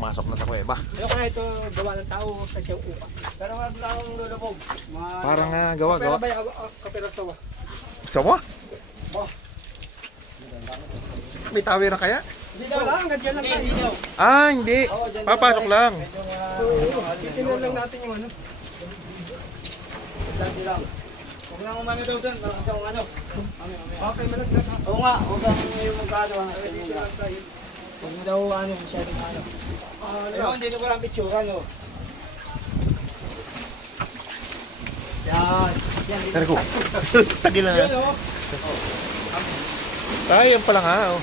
pumasok na sa kuweba. Pero kaya ito gawa ng tao sa tiyang upa. Pero wag lang lulubog. Parang gawa. Kapera ba yung kapera sawa? Sawa? Ba? May tawi na kaya? Hindi daw. Wala, nandiyan lang tayo. Ah, hindi. Papasok lang. Titignan lang natin yung ano. Hindi lang. Huwag lang umano daw dyan. Kasi ang ano. Okay, malagdag ha. Oo nga, huwag lang yung magkano. Huwag mo daw ano, masyadong ano. Ayun, hindi ko lang pitsura, no. Yan. Yan. Tara ko. Tagil na nga. Yan, oh. Ay, yan pala nga. Oh.